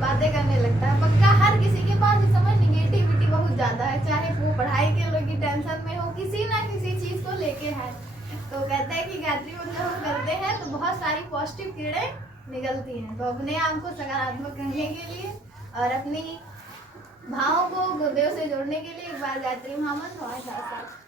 बातें करने लगता है। पक्का हर किसी के पास इस समय निगेटिविटी बहुत ज़्यादा है, चाहे वो पढ़ाई के लोग की टेंशन में हो, किसी ना किसी चीज़ को लेके है। तो कहते हैं कि गायत्री मंत्र हम करते हैं तो बहुत सारी पॉजिटिव किरणें निकलती हैं। तो अपने आप को सकारात्मक करने के लिए और अपनी भावों को गुरुदेव से जोड़ने के लिए एक बार गायत्री महामंत्र हमारे साथ साथ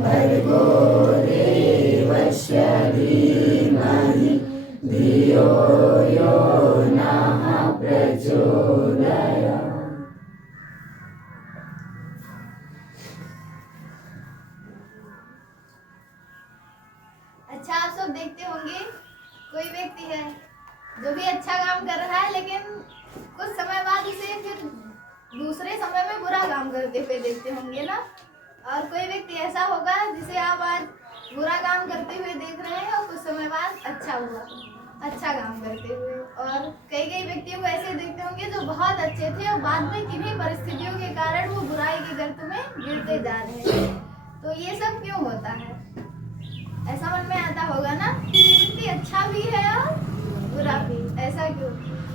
भर्गो देवस्य धीमहि धियो यो नः प्रचोदयात्। अच्छा, आप सब देखते होंगे कोई व्यक्ति है जो भी अच्छा काम कर रहा है, लेकिन कुछ समय बाद उसे फिर दूसरे समय में बुरा काम करते हुए देखते होंगे ना। और कोई व्यक्ति ऐसा होगा जिसे आप आज बुरा काम करते हुए देख रहे हैं और कुछ समय बाद अच्छा काम करते हुए। और कई व्यक्तियों को ऐसे देखते होंगे जो बहुत अच्छे थे और बाद में किन्हीं परिस्थितियों के कारण वो बुराई के गर्त में गिरते जा रहे हैं। तो ये सब क्यों होता है? ऐसा मन में आता होगा ना कि व्यक्ति अच्छा भी है और बुरा भी, ऐसा क्यों?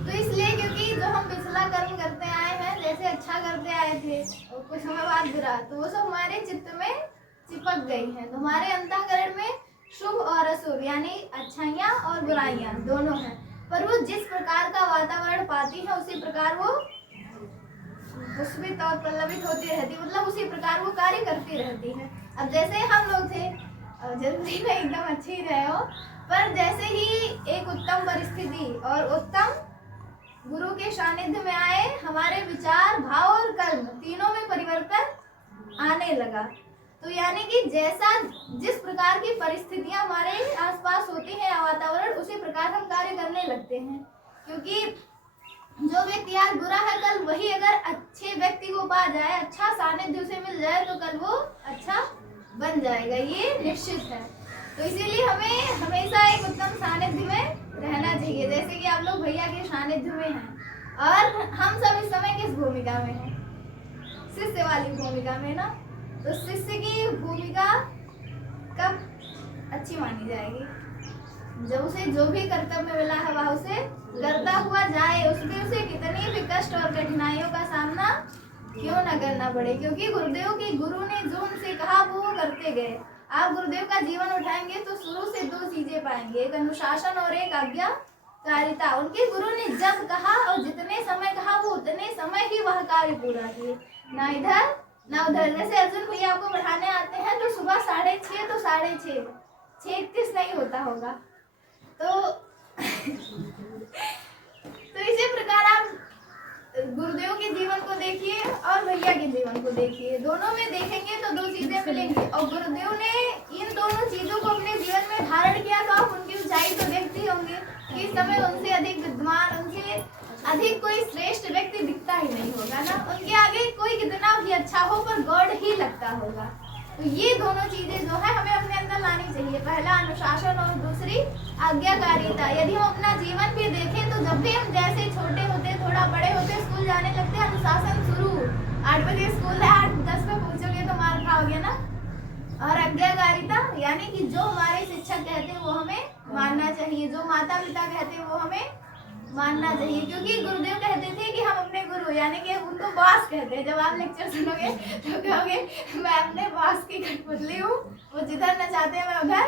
तो इसलिए क्योंकि जो हम पिछला कर्म करते आए हैं, जैसे अच्छा करते आए थे और कुछ समय बाद बुरा, तो वो सब हमारे चित्त में चिपक गई हैं। तो हमारे अंतःकरण में शुभ और अशुभ यानी अच्छाइयाँ और बुराइयाँ दोनों हैं, पर वो जिस प्रकार का वातावरण पाती है उसी प्रकार वो पुष्पित और पल्लवित होती रहती, मतलब उसी प्रकार वो कार्य करती रहती है। अब जैसे हम लोग थे, जरूरी नहीं एकदम अच्छे ही रहे हो, पर जैसे ही एक उत्तम परिस्थिति और उत्तम गुरु के सानिध्य में आए, हमारे विचार, भाव और कर्म तीनों में परिवर्तन आने लगा। तो यानी कि जैसा जिस प्रकार की परिस्थितियां हमारे आसपास होती हैं या वातावरण, उसी प्रकार हम कार्य करने लगते हैं। क्योंकि जो व्यक्ति आज बुरा है, कल वही अगर अच्छे व्यक्ति को पा जाए, अच्छा सानिध्य उसे मिल जाए, तो कल वो अच्छा बन जाएगा, ये निश्चित है। तो इसीलिए हमें हमेशा एक उत्तम सानिध्य में रहना चाहिए। जैसे कि आप लोग भैया के सानिध्य में हैं और हम सब इस समय किस भूमिका में हैं? शिष्य वाली भूमिका में ना। तो शिष्य की भूमिका कब अच्छी मानी जाएगी? जब उसे जो भी कर्तव्य मिला है वह उसे करता हुआ जाए, उसमें उसे कितनी भी कष्ट और कठिनाइयों का सामना क्यों न करना पड़े। क्योंकि गुरुदेव के गुरु ने जो उनसे कहा वो करते गए। आप गुरुदेव का जीवन उठाएंगे तो शुरू से दो चीजें पाएंगे, एक अनुशासन और एक आज्ञाकारिता। उनके गुरु ने जब कहा और जितने समय कहा वो उतने समय ही वह कार्य पूरा किए, ना इधर ना उधर। जैसे अर्जुन भैया आपको पढ़ाने आते हैं तो सुबह 6:30 तो 6:30, 6:31 नहीं होता होगा। तो इसी प्रकार आप गुरुदेव के जीवन को देखिए और भैया के जीवन को देखिए, दोनों में देखेंगे तो दो चीजें मिलेंगी। और गुरुदेव ने इन दोनों चीजों को अपने जीवन में धारण किया, तो आप उनकी ऊंचाई तो देखते होंगे कि इस समय उनसे अधिक विद्वान, उनसे अधिक कोई श्रेष्ठ व्यक्ति दिखता ही नहीं होगा ना। उनके आगे कोई कितना भी अच्छा हो पर गॉड ही लगता होगा। तो ये दोनों चीजें जो है हमें अपने अंदर लानी चाहिए, पहला अनुशासन और दूसरी आज्ञाकारिता। यदि हम अपना जीवन भी देखें तो जब भी हम जैसे छोटे होते, थोड़ा बड़े होते, स्कूल जाने लगते, अनुशासन शुरू, 8 बजे स्कूल है, 8:10 पे पहुंचोगे तो मार खाओगे ना। और आज्ञाकारिता यानी कि जो हमारे शिक्षक कहते हैं वो हमें मानना चाहिए, जो माता पिता कहते हैं वो हमें मानना चाहिए। क्योंकि गुरुदेव कहते थे कि हम अपने गुरु यानी कि उनको बॉस कहते हैं। जब आप लेक्चर सुनोगे तो कहोगे मैं अपने बॉस की कठपुतली हूँ, वो जिधर नचाते हैं मैं उधर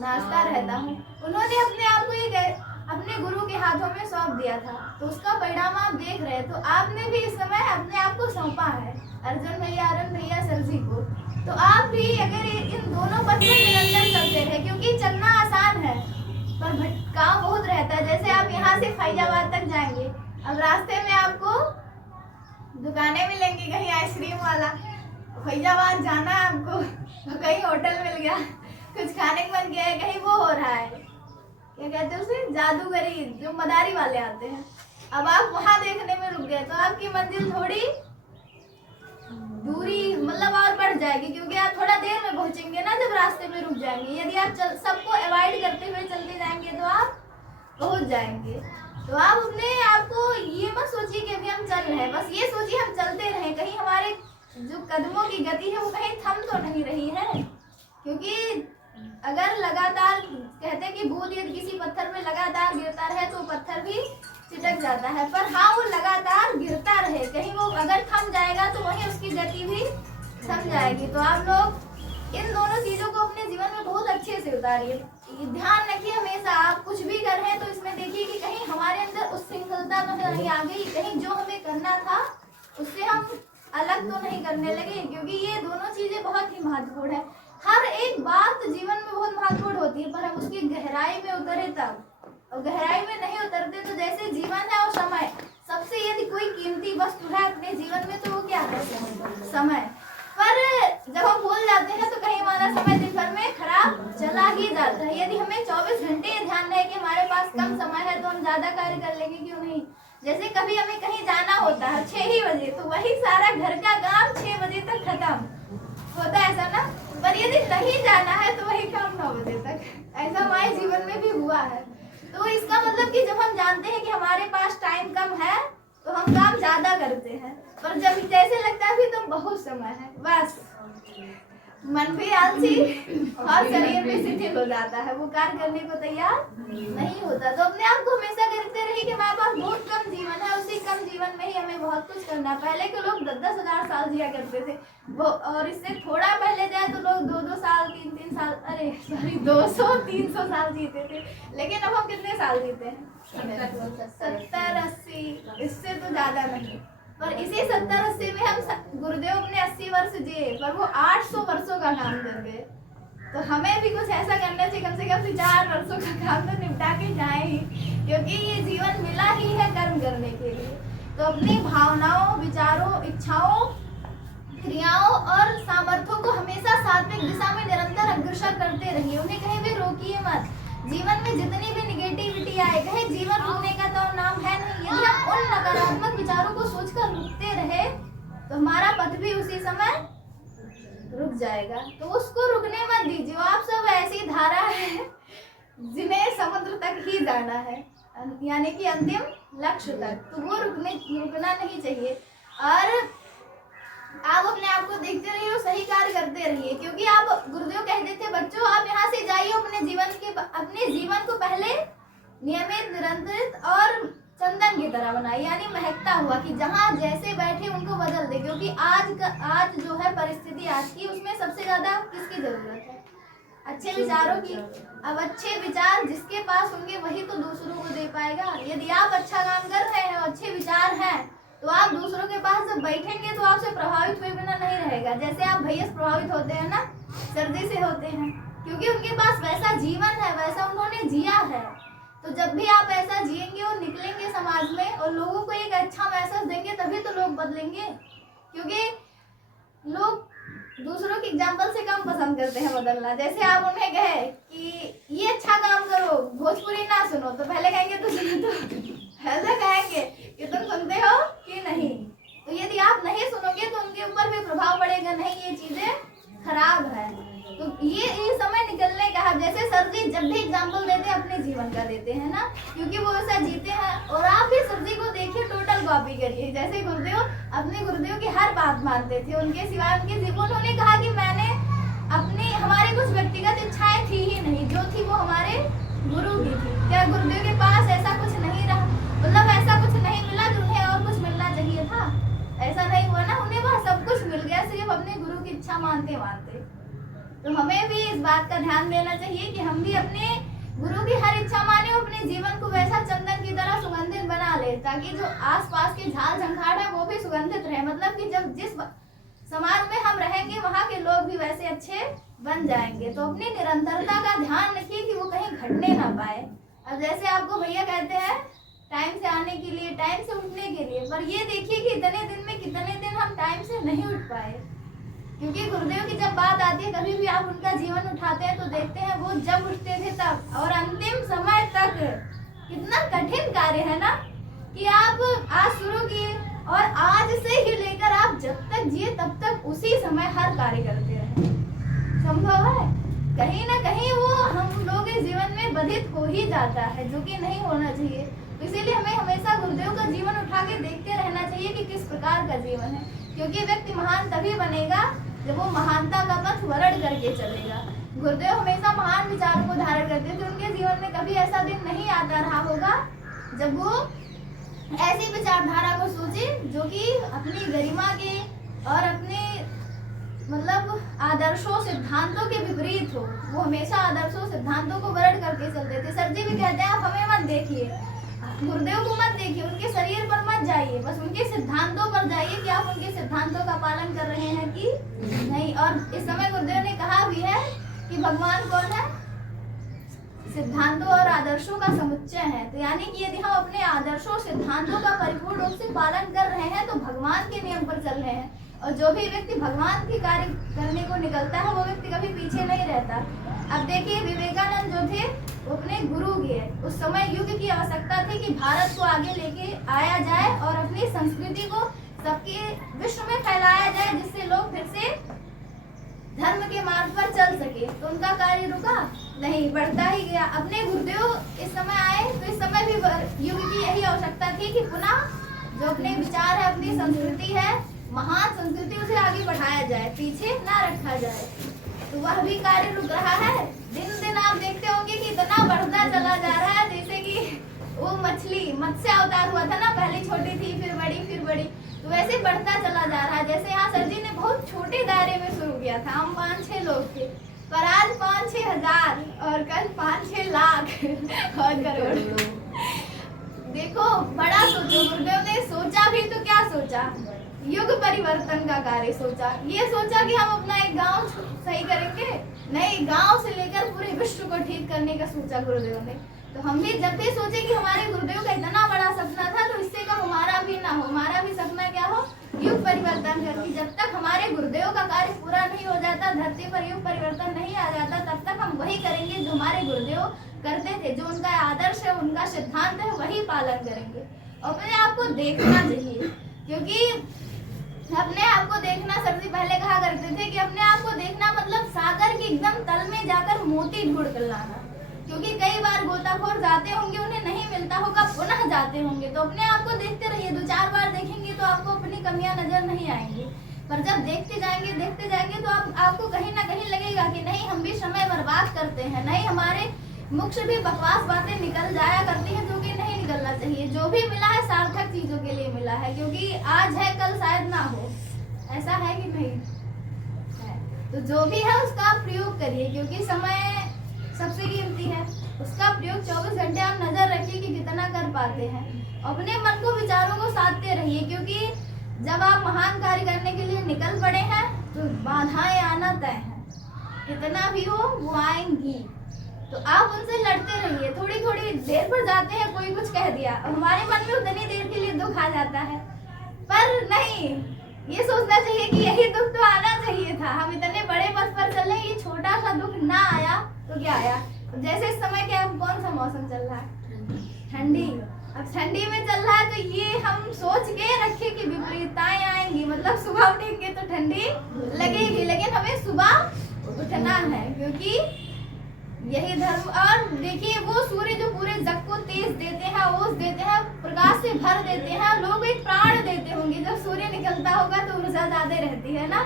नाचता रहता हूँ। उन्होंने अपने आप को ये अपने गुरु के हाथों में सौंप दिया था, तो उसका परिणाम आप देख रहे हैं। तो आपने भी इस समय अपने आप को सौंपा है अर्जुन भैया, अरुण भैया, सर जी को। तो आप भी अगर इन दोनों पथ पर निरंतर चलते रहे, क्योंकि चलना आसान है पर भटकाव बहुत रहता है। जैसे आप यहाँ से फैजाबाद तक जाएंगे, अब रास्ते में आपको दुकानें मिलेंगी, कहीं आइसक्रीम वाला, फैजाबाद जाना है आपको तो कहीं होटल मिल गया, कुछ खाने को मन गया है, कहीं वो हो रहा है, क्या कहते हैं उसे, जादूगरी, जो मदारी वाले आते हैं। अब आप वहाँ देखने में रुक गए तो आपकी मंजिल थोड़ी दूरी मतलब और बढ़ जाएगी, क्योंकि आप थोड़ा देर में पहुंचेंगे ना जब रास्ते में रुक जाएंगे। यदि आप सबको अवॉइड करते हुए चलते जाएंगे तो आप पहुंच जाएंगे। तो आप अपने आप को ये मत सोचिए कि अभी हम चल रहे हैं, बस ये सोचिए हम चलते रहें, कहीं हमारे जो कदमों की गति है वो कहीं थम तो नहीं रही है, क्योंकि अगर लगातार कहते हैं कि बूंद यदि किसी पत्थर में लगातार गिरता रहे तो पत्थर भी चिटक जाता है, पर हाँ वो लगातार गिरता रहे, कहीं वो अगर थम जाएगा तो वहीं उसकी गति भी थम जाएगी। तो आप लोग इन दोनों चीजों को अपने जीवन में बहुत अच्छे से उतारिए। ध्यान रखिए हमेशा आप कुछ भी कर रहे हैं तो इसमें देखिए कि कहीं हमारे अंदर उच्छृंखलता तो नहीं आ गई, कहीं जो हमें करना था उससे हम अलग तो नहीं करने लगे, क्योंकि ये दोनों चीजें बहुत ही महत्वपूर्ण है। हर एक बात जीवन में बहुत महत्वपूर्ण होती है, पर हम उसकी गहराई में उतरे तब, और गहराई में नहीं उतरते तो जैसे जीवन है और समय, सबसे यदि कोई कीमती वस्तु है अपने जीवन में तो वो क्या है? समय। पर जब हम भूल जाते हैं तो कहीं हमारा समय दिन भर में खराब चला ही जाता है। यदि हमें 24 घंटे ध्यान रहे कि हमारे पास कम समय है तो हम ज्यादा कार्य कर लेंगे, क्यों नहीं? जैसे कभी हमें कहीं जाना होता है 6 ही बजे, तो वही सारा घर का काम 6 बजे तक खत्म होता है, ऐसा ना? पर यदि नहीं जाना है तो वही काम 9 बजे तक, ऐसा हमारे जीवन में भी हुआ है। तो इसका मतलब कि जब हम जानते हैं कि हमारे पास टाइम कम है तो हम काम ज्यादा करते हैं, पर जब जैसे लगता है तो बहुत समय है, बस मन भी आलसी और शरीर भी शिथिल हो जाता है, वो कार्य करने को तैयार नहीं होता। तो अपने आप को हमेशा करते रहिए कि हमारे पास बहुत कम जीवन है, उसी कम जीवन में ही हमें बहुत कुछ करना है। पहले के लोग 10-10 हजार साल जिया करते थे, वो और इससे थोड़ा पहले जाए तो लोग 2-2 साल 3-3 साल, अरे सॉरी 200-300 साल जीते थे, लेकिन अब हम कितने साल जीते हैं? 70-80, इससे तो ज्यादा नहीं। पर इसी 70-80 में हम गुरुदेव अपने 80 वर्ष जिए, पर वो 800 वर्षों का काम कर गए। तो हमें भी कुछ ऐसा करना चाहिए, कम से कम 4 वर्षों का काम तो निपटा के जाए ही, क्योंकि ये जीवन मिला ही है कर्म करने के लिए। तो अपनी भावनाओं, विचारों, इच्छाओं, क्रियाओं और सामर्थ्यों को हमेशा सात्विक दिशा में निरंतर अग्रसर करते रहिए, उन्हें कहीं भी रोकिए मत। जीवन में जितनी भी निगेटिविटी आए, कहीं जीवन रुकने का तो नाम है नहीं। यदि हम उन नकारात्मक विचारों को सोचकर रुकते रहे तो हमारा पथ भी उसी समय रुक जाएगा। तो उसको रुकने मत दीजिए। आप सब ऐसी धारा है जिन्हें समुद्र तक ही जाना है, यानी कि अंतिम लक्ष्य तक, तो वो रुकना नहीं चाहिए। और आप अपने आप को देखते रहिए और सही कार्य करते रहिए, क्योंकि आप गुरुदेव कहते थे बच्चों आप यहाँ से जाइए, अपने जीवन को पहले नियमित, निरंतरित और चंदन की तरह बनाइए, यानी महकता हुआ, कि जहाँ जैसे बैठे उनको बदल दे। क्योंकि आज जो है परिस्थिति आज की, उसमें सबसे ज्यादा किसकी जरूरत है? अच्छे विचारों की। अब अच्छे विचार जिसके पास होंगे वही तो दूसरों को दे पाएगा। यदि आप अच्छा काम कर रहे हैं और अच्छे विचार हैं तो आप दूसरों के पास जब बैठेंगे तो आपसे प्रभावित हुए बिना नहीं रहेगा। जैसे आप भैया से प्रभावित होते हैं ना, सर्दी से होते हैं, क्योंकि उनके पास वैसा जीवन है, वैसा उन्होंने जिया है। तो जब भी आप ऐसा जिएंगे और निकलेंगे समाज में और लोगों को एक अच्छा मैसेज देंगे, तभी तो लोग बदलेंगे। क्योंकि लोग दूसरों के एग्जाम्पल से कम पसंद करते हैं बदलना। जैसे आप उन्हें कहे कि ये अच्छा काम करो, भोजपुरी ना सुनो, तो पहले कहेंगे तो सुनो, तो ऐसा कहेंगे कि तुम सुनते हो कि नहीं। तो यदि आप नहीं सुनोगे तो उनके ऊपर भी प्रभाव पड़ेगा, नहीं ये चीजें खराब है। तो ये समय निकलने का है। जैसे सर जी जब भी एग्जाम्पल देते हैं अपने जीवन का देते हैं ना, क्योंकि वो ऐसा जीते हैं। और आप भी सर जी को देखिए, टोटल कॉपी करिए। जैसे गुरुदेव अपने गुरुदेव की हर बात मानते थे, उनके सिवाय उनके जीवन, उन्होंने कहा कि मैंने हमारे कुछ व्यक्तिगत इच्छाएं थी ही नहीं, जो थी वो हमारे गुरु की थी। क्या गुरुदेव के पास ऐसा कुछ नहीं रहा, मतलब ऐसा कुछ नहीं मिला जो उन्हें और कुछ मिलना चाहिए था? ऐसा नहीं हुआ ना, उन्हें वह सब कुछ मिल गया सिर्फ अपने गुरु की इच्छा मानते मानते। तो हमें भी इस बात का ध्यान देना चाहिए कि हम भी अपने गुरु की हर इच्छा माने, अपने जीवन को वैसा चंदन की तरह सुगंधित बना ले, ताकि जो आसपास के झाल झंखाड़ है वो भी सुगंधित रहे। मतलब कि जब जिस समाज में हम रहेंगे वहाँ के लोग भी वैसे अच्छे बन जाएंगे। तो अपनी निरंतरता का ध्यान रखिए कि वो कहीं घटने ना पाए। अब जैसे आपको भैया कहते हैं टाइम से आने के लिए, टाइम से उठने के लिए, पर ये देखिए कि इतने दिन में कितने दिन हम टाइम से नहीं उठ पाए। क्योंकि गुरुदेव की जब बात आती है, कभी भी आप उनका जीवन उठाते हैं तो देखते हैं वो जब उठते थे तब और अंतिम समय तक। कितना कठिन कार्य है ना, कि आप आज शुरू किए और आज से ही लेकर आप जब तक जिए तब तक उसी समय हर कार्य करते रहे। संभव है? कहीं ना कहीं वो हम लोगों के जीवन में बाधित हो ही जाता है, जो कि नहीं होना चाहिए। इसीलिए हमें हमेशा गुरुदेव का जीवन उठा के देखते रहना चाहिए कि किस प्रकार का जीवन है, क्योंकि व्यक्ति महान तभी बनेगा जब वो महानता का पथ वरण करके चलेगा। गुरुदेव हमेशा महान विचारों को धारण करते थे। उनके जीवन में कभी ऐसा दिन नहीं आता रहा होगा जब वो ऐसी विचारधारा को सोचे जो कि अपनी गरिमा के और अपने मतलब आदर्शों सिद्धांतों के विपरीत हो। वो हमेशा आदर्शों सिद्धांतों को वर्ण करके चलते थे। सर जी भी कहते हैं आप हमें मत देखिए, गुरुदेव को मत देखिए, उनके शरीर पर मत जाइए, बस उनके सिद्धांतों पर जाइए कि आप उनके सिद्धांतों का पालन कर रहे हैं कि नहीं। और इस समय गुरुदेव ने कहा भी है कि भगवान कौन है? सिद्धांतों और आदर्शों का समुच्चय है। तो यानी कि यदि हम अपने आदर्शों सिद्धांतों का परिपूर्ण रूप से पालन कर रहे हैं तो भगवान के नियम पर चल रहे हैं। और जो भी व्यक्ति भगवान के कार्य करने को निकलता है वो व्यक्ति कभी पीछे नहीं रहता। अब देखिए विवेकानंद जो थे वो अपने गुरु के उस समय युग की आवश्यकता थी कि भारत को आगे लेके आया जाए और अपनी संस्कृति को सबके विश्व में फैलाया जाए, जिससे लोग फिर से धर्म के मार्ग पर चल सके। तो उनका कार्य रुका नहीं, बढ़ता ही गया। अपने गुरुदेव इस समय आए तो इस समय भी युग की यही आवश्यकता थी कि पुनः जो अपने विचार है, अपनी संस्कृति है, महान संस्कृति, उसे आगे बढ़ाया जाए, पीछे ना रखा जाए। तो वह भी कार्य रुक रहा है। दिन दिन आप देखते होंगे कि इतना बढ़ता चला जा रहा है, जैसे कि वो मछली मत्स्य अवतार हुआ था ना, पहले छोटी थी फिर बड़ी फिर बड़ी, तो वैसे बढ़ता चला जा रहा है। जैसे यहाँ सर जी ने बहुत छोटे दायरे में शुरू किया था, हम 5-6 लोग थे, पर आज 5-6 हजार और कल 5-6 लाख और करोड़। देखो बड़ा सोचो। गुरुदेव ने सोचा भी तो क्या सोचा? युग परिवर्तन का कार्य सोचा। ये सोचा कि हम अपना एक गांव सही करेंगे, नहीं, गांव से लेकर पूरे विश्व को ठीक करने का सोचा गुरुदेव ने। तो हम भी जब भी सोचे कि हमारे गुरुदेव का इतना बड़ा सपना था तो इससे कम हमारा भी ना हो, हमारा भी सपना क्या हो? युग परिवर्तन करके। जब तक हमारे गुरुदेव का कार्य पूरा नहीं हो जाता, धरती पर युग परिवर्तन नहीं आ जाता, तब तक हम वही करेंगे जो हमारे गुरुदेव करते थे, जो उनका आदर्श है, उनका सिद्धांत है, वही पालन करेंगे। अपने आप को देखना चाहिए, क्योंकि अपने आप को देखना, सर जी पहले कहा करते थे कि अपने आप को देखना मतलब सागर के एकदम तल में जाकर मोती ढूंढ कर लाना। क्योंकि कई बार गोताखोर जाते होंगे, उन्हें नहीं मिलता होगा, पुनः जाते होंगे। तो अपने आप को देखते रहिए। 2-4 बार देखेंगे तो आपको अपनी कमियां नजर नहीं आएंगी, पर जब देखते जाएंगे तो आपको कहीं ना कहीं लगेगा कि नहीं, हम भी समय बर्बाद करते हैं, नहीं, हमारे मुख से भी बकवास बातें निकल जाया करती हैं जो कि नहीं निकलना चाहिए। जो भी मिला है सार्थक चीजों के लिए मिला है, क्योंकि आज है कल शायद ना हो, ऐसा है कि नहीं है। तो जो भी है उसका आप प्रयोग करिए, क्योंकि समय सबसे कीमती है। उसका प्रयोग 24 घंटे आप नजर रखिए कि कितना कर पाते हैं। अपने मन को, विचारों को साधते रहिए, क्योंकि जब आप महान कार्य करने के लिए निकल पड़े हैं तो बाधाएं आना तय है, कितना भी हो वो आएंगी। तो आप उनसे लड़ते रहिए। थोड़ी थोड़ी देर पर जाते हैं, कोई कुछ कह दिया और हमारे मन में उतनी देर के लिए दुख आ जाता है, पर नहीं, ये सोचना चाहिए कि यही दुख तो आना चाहिए था। हम इतने बड़े पथ पर चले, ये छोटा सा दुख ना आया तो क्या आया? जैसे इस समय क्या, कौन सा मौसम चल रहा है? ठंडी। अब ठंडी में चल रहा है तो ये हम सोच के रखे कि विपरीतताएं आएंगी, मतलब सुबह उठेंगे तो ठंडी लगेगी, लेकिन हमें सुबह उठना है, क्योंकि यही धर्म। और देखिए वो सूर्य जो पूरे जग को तेज देते हैं, ओस देते हैं, प्रकाश से भर देते हैं, लोग एक प्राण देते होंगे। जब सूर्य निकलता होगा तो ऊर्जा ज्यादा रहती है ना,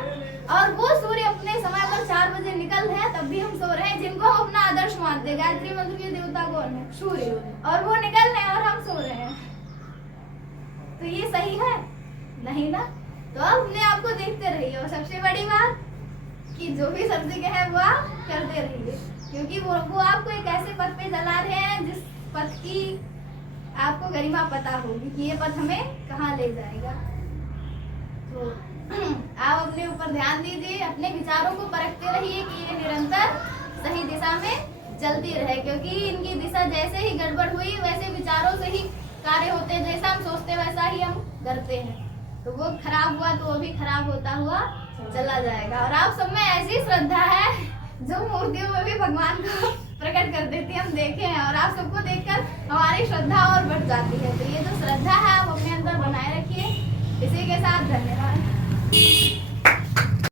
और वो सूर्य अपने समय पर 4 बजे निकल रहे हैं, तब भी हम सो रहे हैं, जिनको हम अपना आदर्श मानते हैं। गायत्री मंत्र के देवता कौन है? सूर्य, और वो निकल रहे हैं और हम सो रहे हैं, तो ये सही है नहीं ना। तो आप अपने आप को देखते रहिए, और सबसे बड़ी बात कि जो भी सब्जी के है वो आप करते रहिए, क्योंकि वो आपको एक ऐसे पथ पे चला रहे हैं जिस पथ की आपको गरिमा पता होगी कि ये पथ हमें कहाँ ले जाएगा। तो आप अपने ऊपर ध्यान दीजिए, अपने विचारों को परखते रहिए कि ये निरंतर सही दिशा में चलती रहे, क्योंकि इनकी दिशा जैसे ही गड़बड़ हुई वैसे विचारों से ही कार्य होते हैं। जैसा हम सोचते वैसा ही हम करते हैं, तो वो खराब हुआ तो वो भी खराब होता हुआ चला जाएगा। और आप सब में ऐसी श्रद्धा है जो मूर्तियों में भी भगवान को प्रकट कर देती है, हम देखे हैं, और आप सबको देखकर हमारी श्रद्धा और बढ़ जाती है। तो ये जो श्रद्धा है आप अपने अंदर बनाए रखिए। इसी के साथ धन्यवाद।